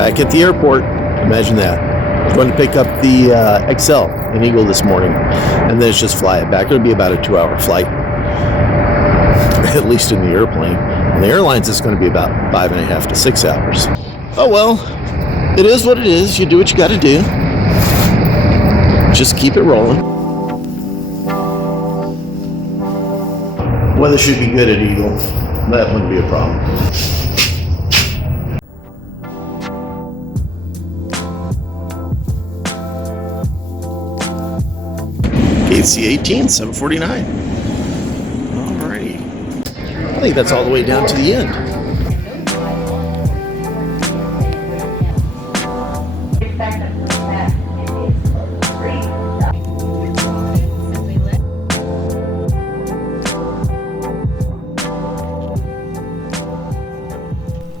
Back at the airport, imagine that. I was going to pick up the XL in Eagle this morning, and then it's just fly it back. It'll be about a 2-hour flight, at least in the airplane. On the airlines, it's going to be about 5.5 to 6 hours. Oh well, it is what it is. You do what you got to do. Just keep it rolling. Weather should be good at Eagle. That wouldn't be a problem. KC-18, 749. Alrighty. I think that's all the way down to the end.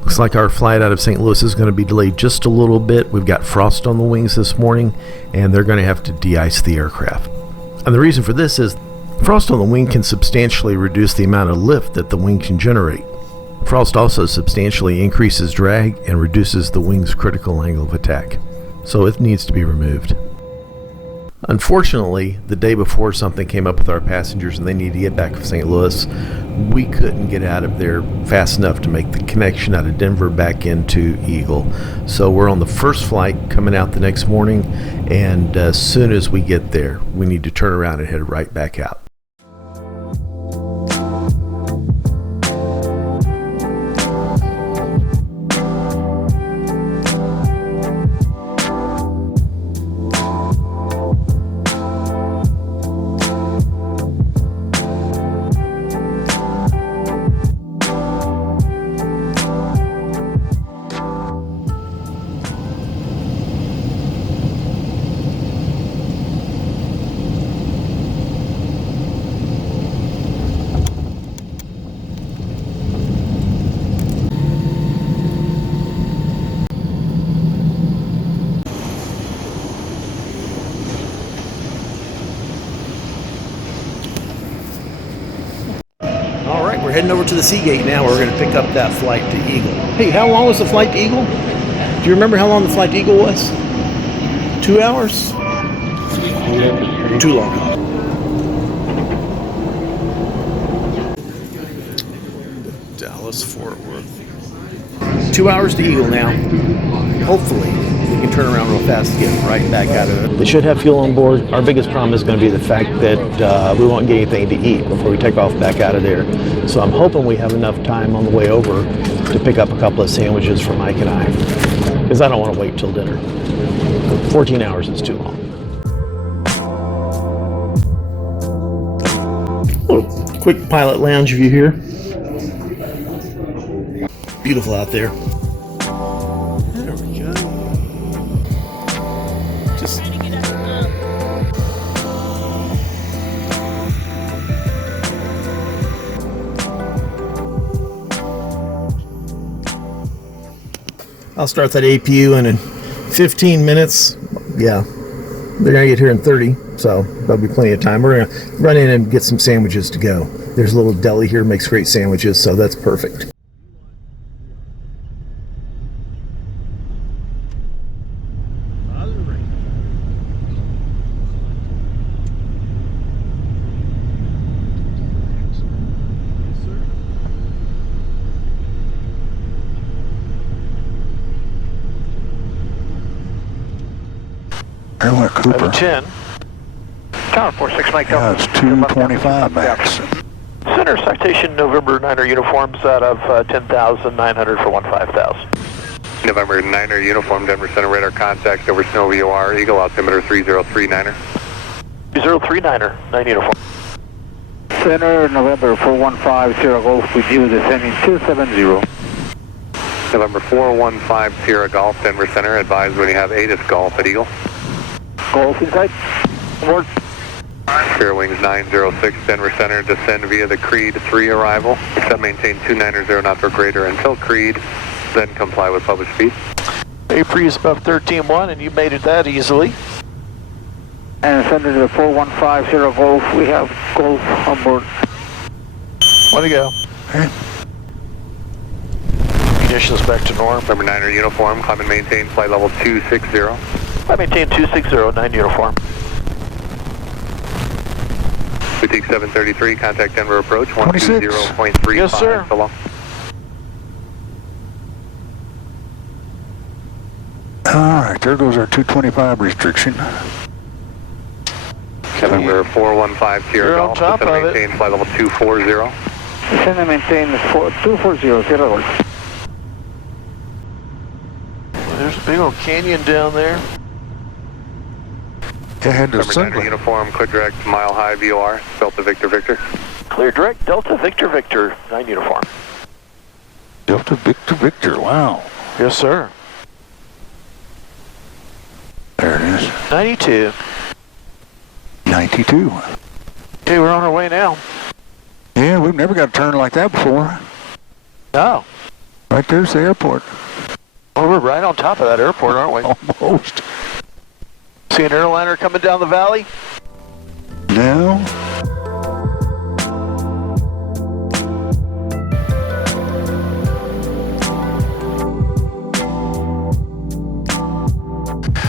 Looks like our flight out of St. Louis is going to be delayed just a little bit. We've got frost on the wings this morning, and they're going to have to de-ice the aircraft. And the reason for this is frost on the wing can substantially reduce the amount of lift that the wing can generate. Frost also substantially increases drag and reduces the wing's critical angle of attack, so it needs to be removed. Unfortunately, the day before something came up with our passengers and they needed to get back to St. Louis, we couldn't get out of there fast enough to make the connection out of Denver back into Eagle. So we're on the first flight coming out the next morning, and as soon as we get there, we need to turn around and head right back out. We're heading over to the Seagate now. We're going to pick up that flight to Eagle. Hey, how long was the flight to Eagle? Do you remember how long the flight to Eagle was? 2 hours? Too long. Dallas, Fort Worth. 2 hours to Eagle now. Hopefully, we can turn around real fast and get right back out of it. They should have fuel on board. Our biggest problem is going to be the fact that we won't get anything to eat before we take off back out of there. So I'm hoping we have enough time on the way over to pick up a couple of sandwiches for Mike and I, because I don't want to wait till dinner. 14 hours is too long. Little quick pilot lounge view here. Beautiful out there. There we go. Just I'll start that APU in 15 minutes. Yeah, they're gonna get here in 30, so there'll be plenty of time. We're gonna run in and get some sandwiches to go. There's a little deli here, makes great sandwiches, so that's perfect. Airline Cooper. 10. Tower 46 Mike. Yeah, it's 225 max. Center Citation November 9er uniforms out of 10,900 for 15,000. November 9er uniform, Denver Center radar contact over Snow VOR, Eagle altimeter 3039er. 3039er, 9 uniform. Center November 4150 Golf with you descending 270. November 415 Sierra Golf, Denver Center, advise when you have ATIS Golf at Eagle. Golf inside. Board. Fair Wings 906, Denver Center, descend via the Creed 3 arrival, except maintain 290 knots or greater until Creed, then comply with published speed. APRI is above 13.1 and you made it that easily. And center to the 4150 Golf, we have Golf on board. Way to go. Okay. Conditions back to norm. November 9 uniform, climb and maintain flight level 260. I maintain 260, 9 uniform. Boutique 733, contact Denver approach 26. 120.35. Yes, sir. So long. All right, there goes our 225 restriction. November 415 Sierra You're on Golf, top descend of it. maintain flight level 240. Descend and maintain 240, Sierra Golf. There's a big old canyon down there. It had those November 9 sunglasses. uniform, clear direct, mile high VOR, Delta Victor Victor. Clear direct, Delta Victor Victor, 9 uniform. Delta Victor Victor, wow. Yes, sir. There it is. 92. 92. Okay, we're on our way now. Yeah, we've never got a turn like that before. Oh, Right there's the airport. well, we're right on top of that airport, aren't we? Almost. See an airliner coming down the valley? No.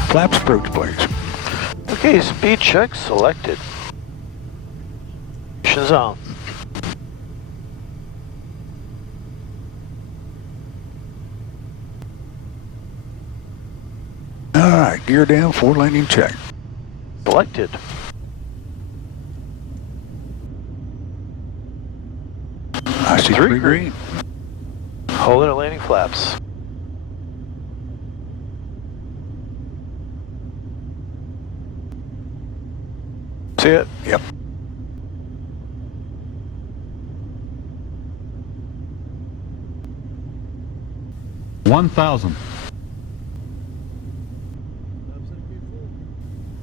Flaps approach, please. Okay, speed check selected. Mission's on. All right, gear down, forward landing check. Selected. I see Three three green. Holding at landing flaps. See it? Yep.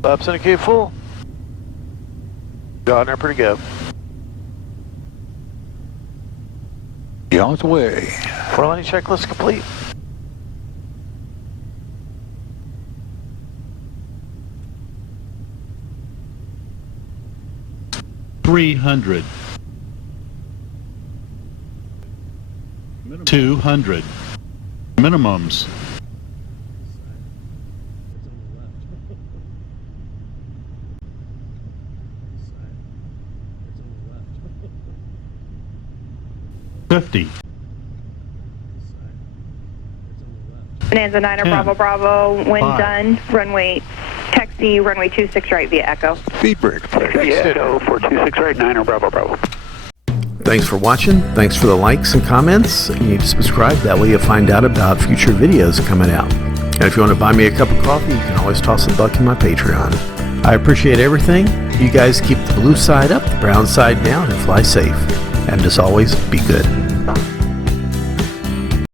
Flaps indicate full. Got in there pretty good. Get on its way. Four landing checklist complete. $300. 200. Minimums. $50. Bonanza 9 or 10, Bravo Bravo, when 5. done, runway, taxi runway 26 right via Echo. Speed brake. Echo 426 right, 9 or Bravo Bravo. Thanks for watching. Thanks for the likes and comments. You need to subscribe. That way you'll find out about future videos coming out. And if you want to buy me a cup of coffee, you can always toss a buck in my Patreon. I appreciate everything. You guys keep the blue side up, the brown side down, and fly safe. And as always, be good.